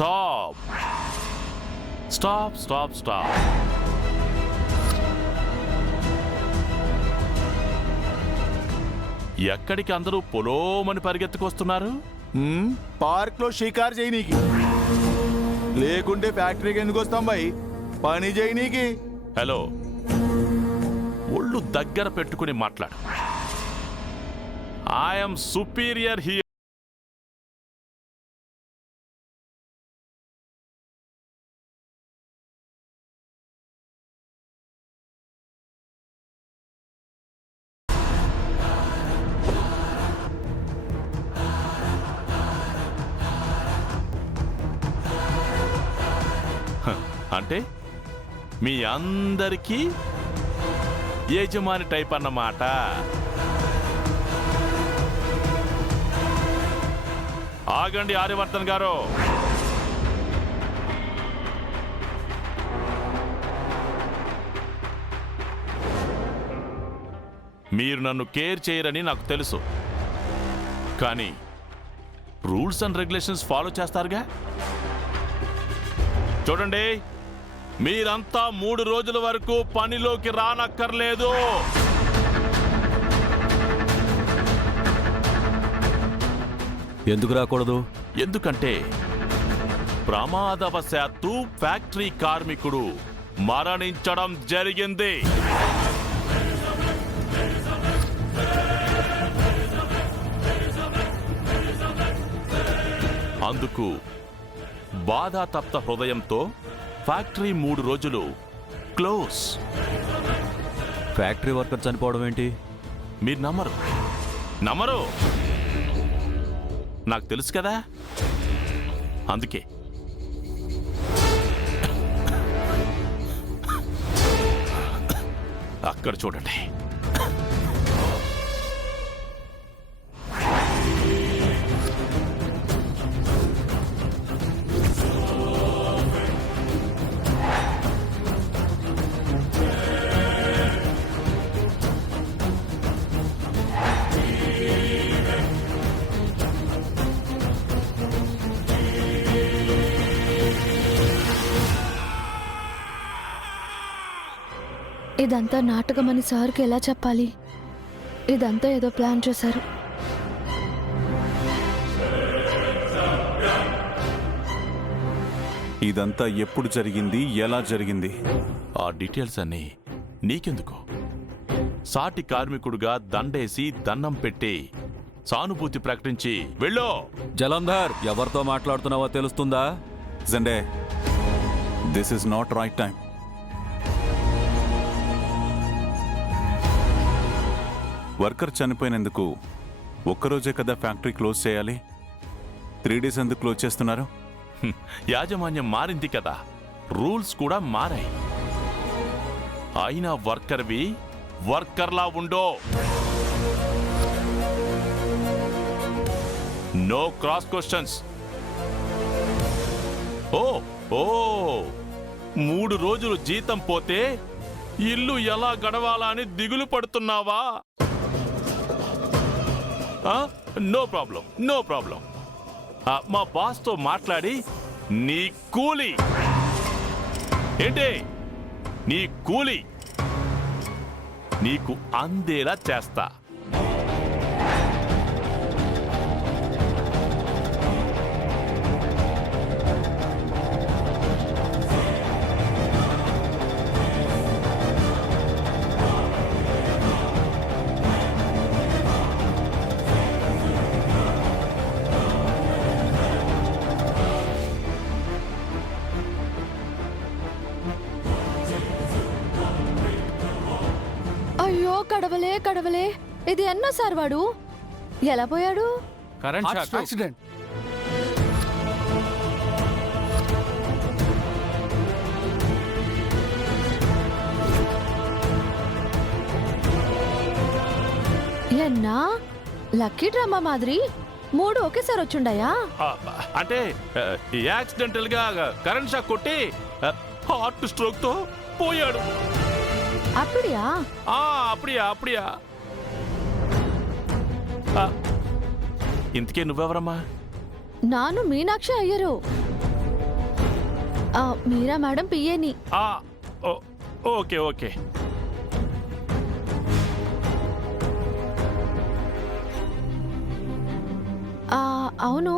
Stop stop stop stop. ఎక్కడికి అందరూ పొలోమని పరిగెత్తుకొస్తున్నారు? Park లో షికారు చేయనీకి, లేకుంటే ఫ్యాక్టరీకి ఎందుకు వస్తాం బాయ్? పని చేయనీకి. హలో, ఒళ్ళు దగ్గర పెట్టుకుని మాట్లాడు. I'm superior here. అంటే మీ అందరికీ యజమాని టైప్ అన్నమాట. ఆగండి ఆర్యవర్ధన్ గారు. మీరు నన్ను కేర్ చేయరని నాకు తెలుసు, కానీ రూల్స్ అండ్ రెగ్యులేషన్స్ ఫాలో చేస్తారుగా. చూడండి, మీరంతా 3 రోజుల వరకు పనిలోకి రానక్కర్లేదు. ఎందుకు రాకూడదు? ఎందుకంటే ప్రమాదవశాత్తు ఫ్యాక్టరీ కార్మికుడు మరణించడం జరిగింది. అందుకు బాధాతప్త హృదయంతో ఫ్యాక్టరీ 3 రోజులు క్లోజ్. ఫ్యాక్టరీ వర్కర్ చనిపోవడం ఏంటి? మీరు నమ్మరు. నాకు తెలుసు కదా, అందుకే. అక్కడ చూడండి. ఇదంతా నాటకమని సార్కి ఎలా చెప్పాలి? ఇదంతా ఏదో ప్లాన్ చేశారు. ఇదంతా ఎప్పుడు జరిగింది, ఎలా జరిగింది? ఆ డీటెయిల్స్ అన్నీ నీకెందుకు? సాటి కార్మికుడుగా దండేసి దండం పెట్టి సానుభూతి ప్రకటించి వెళ్ళో. జలంధర్, ఎవరితో మాట్లాడుతున్నావో తెలుస్తుందా? జండే, this is not right time. Worker చనిపోయినందుకు ఒక్కరోజే కదా ఫ్యాక్టరీ క్లోజ్ చేయాలి. 3 డేస్ ఎందుకు క్లోజ్ చేస్తున్నారు? యాజమాన్యం మారింది కదా, రూల్స్ కూడా మారాయి. అయినా వర్కర్వి వర్కర్లా ఉండో. No cross questions. ఓ 3 రోజులు జీతం పోతే ఇల్లు ఎలా గడవాలా అని దిగులు పడుతున్నావా? No problem. మా బాస్తో మాట్లాడి నీ కూలి ఏంటి, నీ కూలి నీకు అందేలా చేస్తా. అయ్యో, కడవలే. ఇది ఎన్నోసారి వాడు ఎలా పోయాడు? Current shock accident. ఎన్నా లక్కీ డ్రామా మాదిరి 3 ఒకేసారి వచ్చుండయా? అంటే యాక్సిడెంటల్ గా కరెంట్ షాక్ కొట్టి హార్ట్ స్ట్రోక్ తో పోయాడు. అప్పుడియా? అప్పుడియా. నాను మీనాక్షి అయ్యరు. మీరా మేడం పిఏని. ఆ, ఓకే ఓకే. అవును,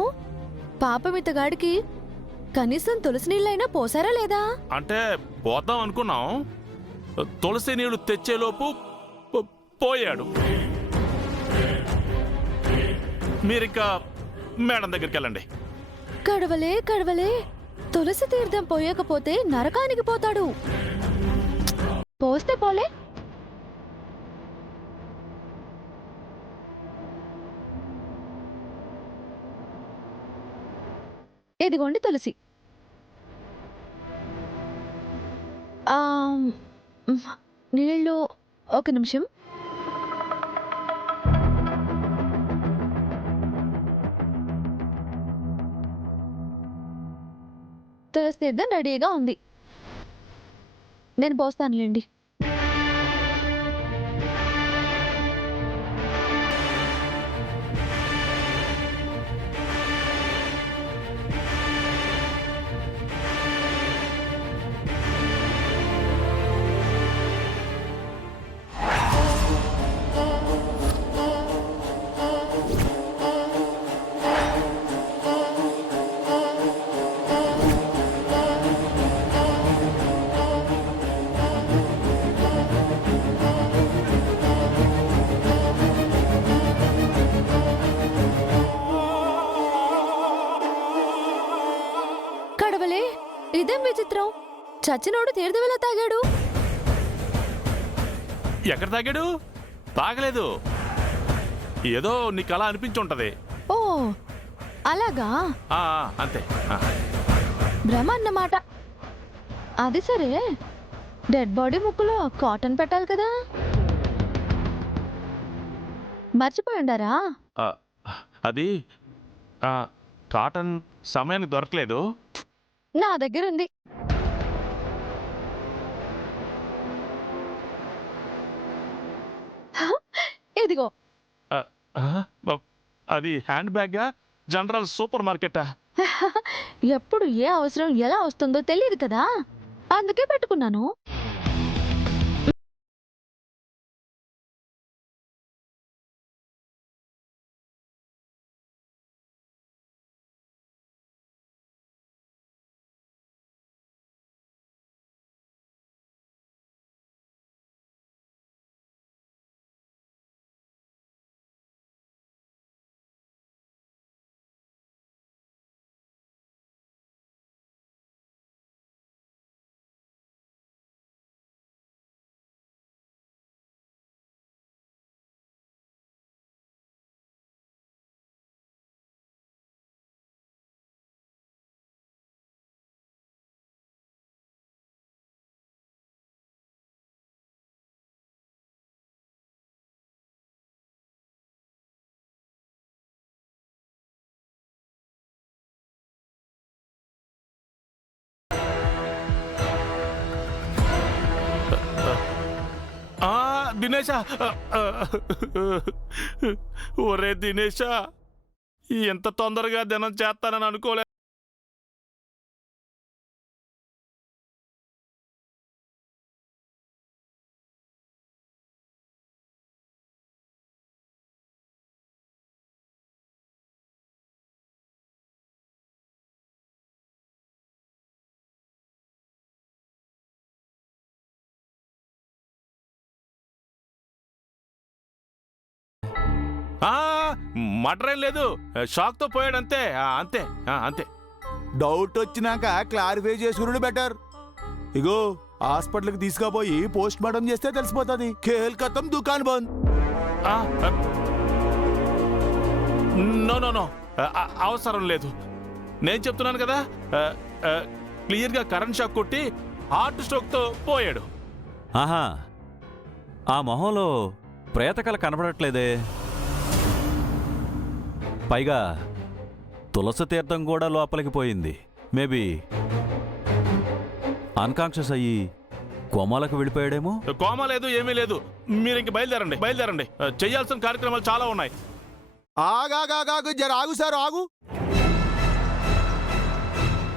పాపమితగాడికి కనీసం తులసి నీళ్ళైనా పోసారా లేదా? అంటే పోద్దాం అనుకున్నాం, తులసి నీళ్లు తెచ్చేలోపు పోయాడు. మీరింకా మేడం దగ్గరికి వెళ్ళండి. కడవలే కడవలే, తులసి తీర్థం పోయకపోతే నరకానికి పోతాడు. పోస్తే పోలే. ఇదిగోండి తులసి. నీళ్ళు ఒక నిమిషం. తులసి తీర్థం రెడీగా ఉంది, నేను పోస్తానులేండి. కడవలే, ఇదేం విచిత్రం, చచ్చినోడు తీర్థం ఎలా తాగాడు? ఎక్కడ తాగాడు? తాగలేదు, ఏదో నీకు అలా అనిపించుంటది. ఓ అలాగా, అంతే. భ్రమ అన్నమాట. అది సరే, డెడ్ బాడీ ముక్కులో కాటన్ పెట్టాలి కదా, మర్చిపోయిండారా? అది కాటన్ సమయానికి దొరకలేదు. నా దగ్గర ఉంది. ఇదిగో. అది హ్యాండ్ బ్యాగా, జనరల్ సూపర్ మార్కెటా? ఎప్పుడు ఏ అవసరం ఎలా వస్తుందో తెలియదు కదా, అందుకే పెట్టుకున్నాను. దినేశా, ఒరే దినేశా, ఎంత తొందరగా దినం చేస్తానని అనుకోలే. మర్డర్ ఏం లేదు, షాక్ తో పోయాడంతే. అంతే అంతే. డౌట్ వచ్చినాక క్లారిఫై చేసుకున్నాడు బెటర్. ఇగో హాస్పిటల్కి తీసుకుపోయి పోస్ట్ మార్టం చేస్తే తెలిసిపోతుంది. ఖేల్ ఖతం, దుకాన్ బంద్. నో నో నో, అవసరం లేదు. నేను చెప్తున్నాను కదా, క్లియర్ గా కరెంట్ షాక్ కొట్టి హార్ట్ స్ట్రోక్ తో పోయాడు. ఆహా, ఆ మొహంలో ప్రేతకల కనబడట్లేదే. పైగా తులసి తీర్థం కూడా లోపలికి పోయింది. మేబీ అన్కాన్షియస్ అయ్యి కోమాలకు వెళ్ళిపోయాడేమో. కోమా లేదు, ఏమీ లేదు. మీరు ఇంక బయలుదేరండి, బయలుదేరండి. చేయాల్సిన కార్యక్రమాలు చాలా ఉన్నాయి. ఆగాగాగు, జర ఆగు సార్, ఆగు.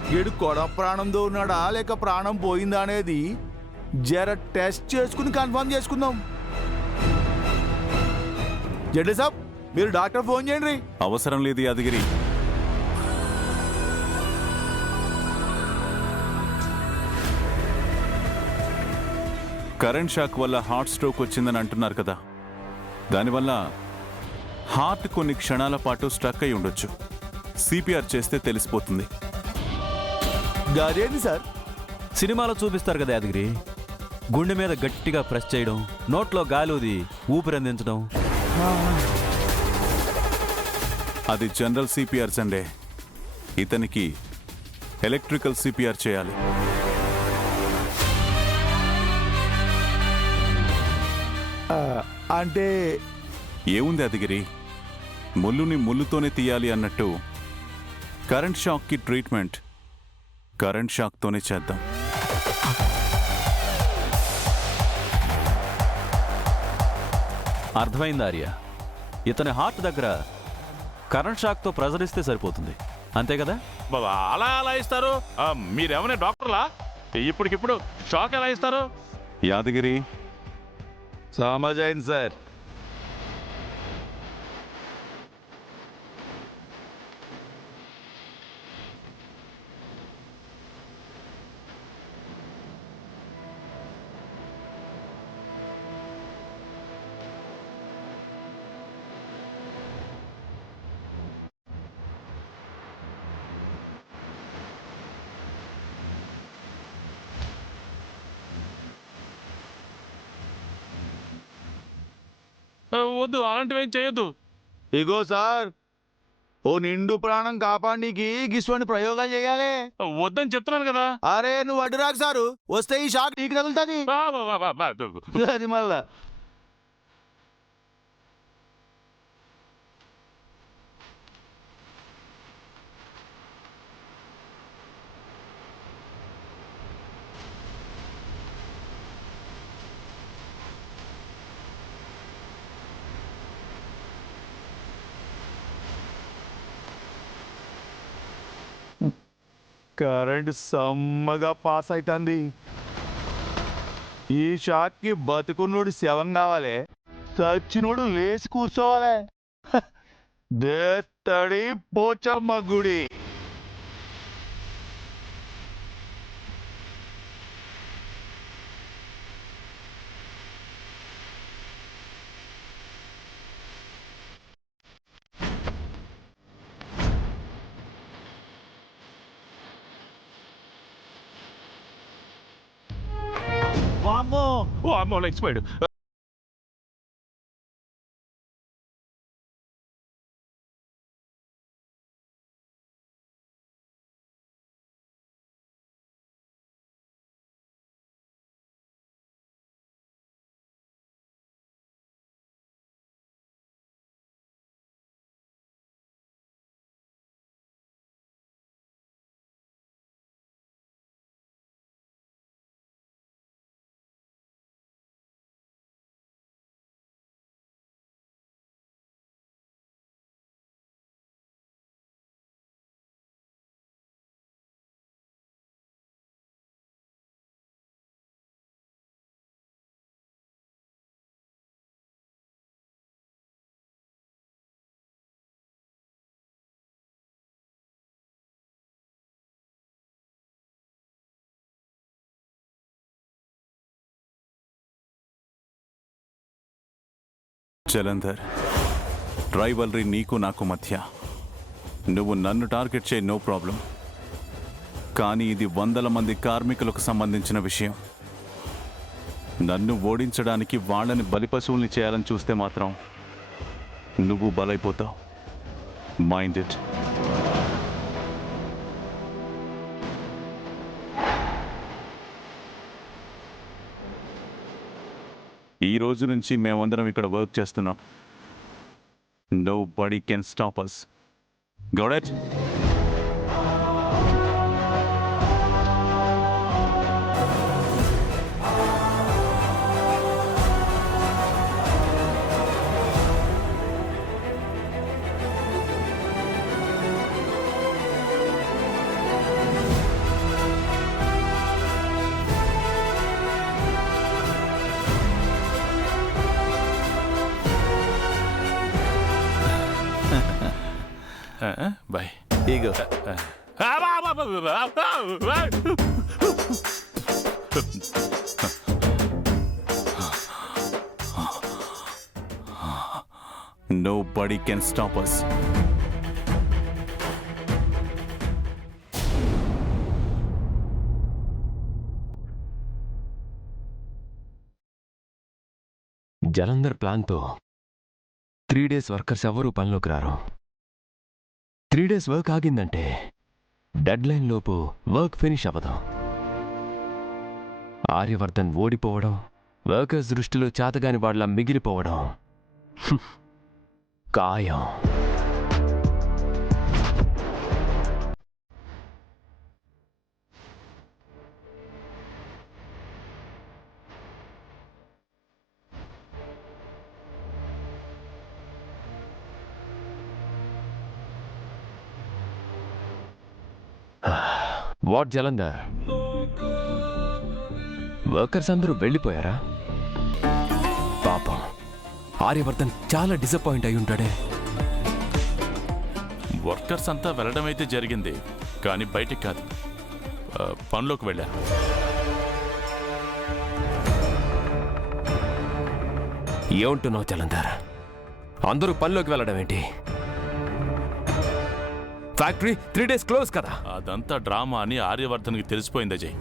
వీడు కొడ ప్రాణంతో ఉన్నాడా లేక ప్రాణం పోయిందా అనేది జర టెస్ట్ చేసుకుని కన్ఫర్మ్ చేసుకుందాం. జడ్డి సాబ్ మీరు డాక్టర్ ఫోన్ చేయండి. అవసరం లేదు యాదగిరి. కరెంట్ షాక్ వల్ల హార్ట్ స్ట్రోక్ వచ్చిందని అంటున్నారు కదా, దానివల్ల హార్ట్ కొన్ని క్షణాల పాటు స్ట్రక్ అయి ఉండొచ్చు. సిపిఆర్ చేస్తే తెలిసిపోతుంది. గదేంది సార్? సినిమాలో చూపిస్తారు కదా యాదగిరి, గుండె మీద గట్టిగా ప్రెస్ చేయడం, నోట్లో గాలి ఊపిరందించడం. అది జనరల్ సిపిఆర్ సండే. ఇతనికి ఎలక్ట్రికల్ సిపిఆర్ చేయాలి. అంటే ఏముంది యాదగిరి, ముళ్ళుని ముళ్ళుతోనే తీయాలి అన్నట్టు కరెంట్ షాక్కి ట్రీట్మెంట్ కరెంట్ షాక్తోనే చేద్దాం. అర్థమైంది ఆర్య, ఇతని హార్ట్ దగ్గర కరెంట్ షాక్తో ప్రెజర్ ఇస్తే సరిపోతుంది, అంతే కదా? బాబా అలా ఎలా ఇస్తారు? మీరేమైనా డాక్టర్లా? ఇప్పటికిప్పుడు షాక్ ఎలా ఇస్తారు? యాదగిరి, సమజైంది సార్. వద్దు, అలాంటివి ఏం చేయొద్దు. ఇగో సార్, ఓ నిండు ప్రాణం కాపాడనీకి గిస్వాని ప్రయోగాలు చేయాలి. వద్దని చెప్తున్నాను కదా. అరే నువ్వు అడ్డు రాకు సారు, వస్తే ఈ షాక్ నీకు తగులుతుంది. అది మళ్ళా కరెంట్ సమ్మగా పాస్ అవుతుంది. ఈ షాక్ కి బతుకున్నోడు శవం కావాలి, చచ్చినోడు లేచి కూర్చోవాలి. దేత్తడి పోచమ్మ గుడి. అమ్మో ఎక్స్పైర్డ్. జలంధర్, రైవల్రీ నీకు నాకు మధ్య. నువ్వు నన్ను టార్గెట్ చేయి, నో ప్రాబ్లం. కానీ ఇది 100 మంది కార్మికులకు సంబంధించిన విషయం. నన్ను ఓడించడానికి వాళ్ళని బలిపశువుల్ని చేయాలని చూస్తే మాత్రం నువ్వు బలైపోతావు. Mind it. ఈ రోజు నుంచి మేమందరం ఇక్కడ వర్క్ చేస్తున్నాం. Nobody can stop us. Got it? Bye. ఇగో Nobody can stop us. Jalandhar ప్లాన్తో 3 days వర్కర్స్ ఎవరూ పనిలోకి రారు. 3 days వర్క్ ఆగిందంటే డెడ్ లైన్ లోపు వర్క్ ఫినిష్ అవ్వదు. ఆర్యవర్ధన్ ఓడిపోవడం, వర్కర్స్ దృష్టిలో చేతగాని వాళ్ళ మిగిలిపోవడం ఖాయం. వాట్ జలంధర్, వర్కర్స్ అందరూ వెళ్ళిపోయారా? పాపం ఆర్యవర్ధన్ చాలా డిసప్పాయింట్ అయి ఉంటాడే. వర్కర్స్ అంతా వెళ్ళడం అయితే జరిగింది, కానీ బయటికి కాదు, పనిలోకి వెళ్ళారు. ఏమంటున్నావు జలంధర్? అందరూ పనిలోకి వెళ్ళడం ఏంటి? ఫ్యాక్టరీ 3 days క్లోజ్ కదా. అదంతా డ్రామా అని ఆర్యవర్ధన్కి తెలిసిపోయింది అజయ్.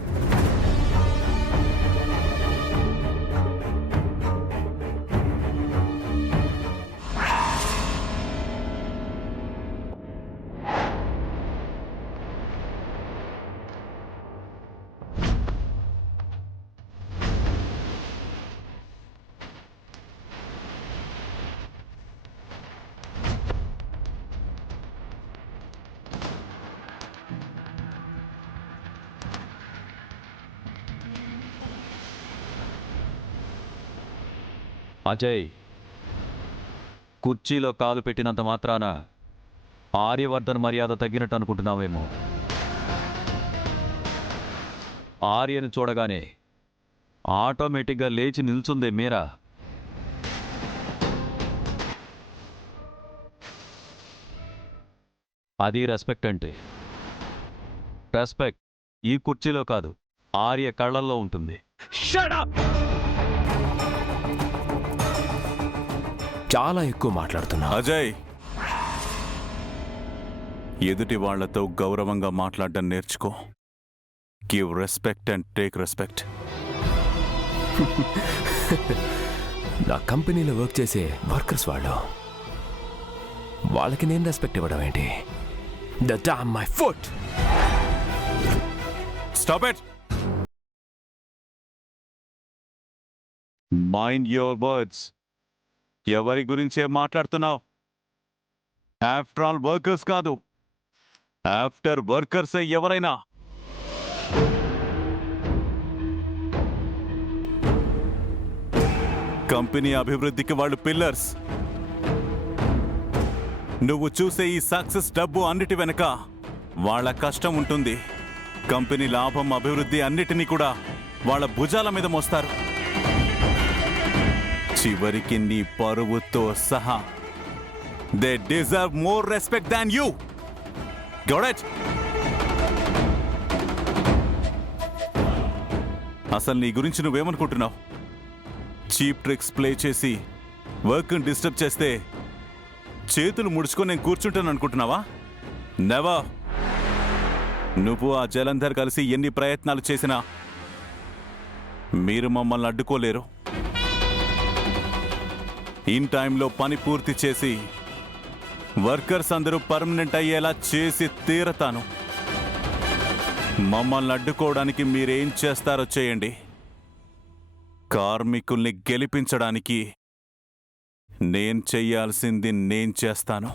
అజయ్, కుర్చీలో కాలు పెట్టినంత మాత్రాన ఆర్యవర్ధన్ మర్యాద తగ్గినట్టు అనుకుంటున్నావేమో. ఆర్యను చూడగానే ఆటోమేటిక్గా లేచి నిల్చుందే మీరా. అది రెస్పెక్ట్ అంటే. రెస్పెక్ట్ ఈ కుర్చీలో కాదు, ఆర్య కళ్ళల్లో ఉంటుంది. చాలా ఎక్కువ మాట్లాడుతున్నా. అజయ్, ఎదుటి వాళ్లతో గౌరవంగా మాట్లాడడం నేర్చుకో. Give respect and take respect. నా కంపెనీలో వర్క్ చేసే వర్కర్స్ వాళ్ళకి నేను రెస్పెక్ట్ ఇవ్వడం ఏంటి? The damn my foot. Stop it. Mind your words. ఎవరి గురించే మాట్లాడుతున్నావు? ఆఫ్టర్ ఆల్ వర్కర్స్ కాదు, ఆఫ్టర్ వర్కర్స్ ఎవరైనా. కంపెనీ అభివృద్ధికి వాళ్ళు పిల్లర్స్. నువ్వు చూసే ఈ సక్సెస్, డబ్బు అన్నిటి వెనక వాళ్ళ కష్టం ఉంటుంది. కంపెనీ లాభం, అభివృద్ధి అన్నిటినీ కూడా వాళ్ళ భుజాల మీద మోస్తారు. చివరికి నీ పరువుతో సహా. They deserve more respect than you. Got it? అసలు నీ గురించి నువ్వేమనుకుంటున్నావు? చీప్ ట్రిక్స్ ప్లే చేసి వర్క్ని డిస్టర్బ్ చేస్తే చేతులు ముడుచుకొని నేను కూర్చుంటాను అనుకుంటున్నావా? నెవర్. నువ్వు ఆ జలంధర్ కలిసి ఎన్ని ప్రయత్నాలు చేసినా మీరు మమ్మల్ని అడ్డుకోలేరు. ఇన్ టైంలో పని పూర్తి చేసి వర్కర్స్ అందరూ పర్మనెంట్ అయ్యేలా చేసి తీరతాను. మమ్మల్ని అడ్డుకోవడానికి మీరేం చేస్తారో చేయండి. కార్మికుల్ని గెలిపించడానికి నేను చెయ్యాల్సింది నేను చేస్తాను.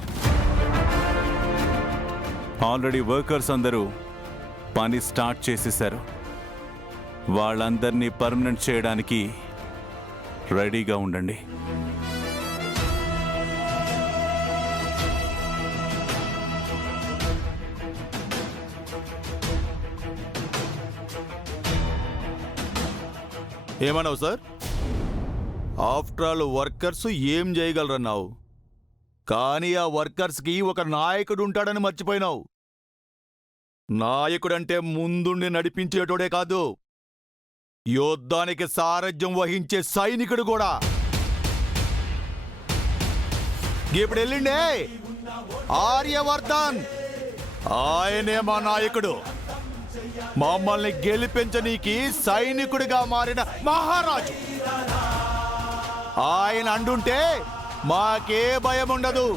ఆల్రెడీ వర్కర్స్ అందరూ పని స్టార్ట్ చేసేశారు. వాళ్ళందరినీ పర్మనెంట్ చేయడానికి రెడీగా ఉండండి. ఏమన్నావు సార్? ఆఫ్టర్ ఆల్ వర్కర్స్ ఏం చేయగలరన్నావు? కానీ ఆ వర్కర్స్ కి ఒక నాయకుడు ఉంటాడని మర్చిపోయినావు. నాయకుడంటే ముందుండి నడిపించేటోడే కాదు, యుద్ధానికి సారథ్యం వహించే సైనికుడు కూడా. ఇప్పుడు వెళ్ళిండే ఆర్యవర్ధన్, ఆయనే మా నాయకుడు. మమ్మల్ని గెలిపించనీకి సైనికుడిగా మారిన మహారాజు. ఆయన అండుంటే మాకే భయం ఉండదు.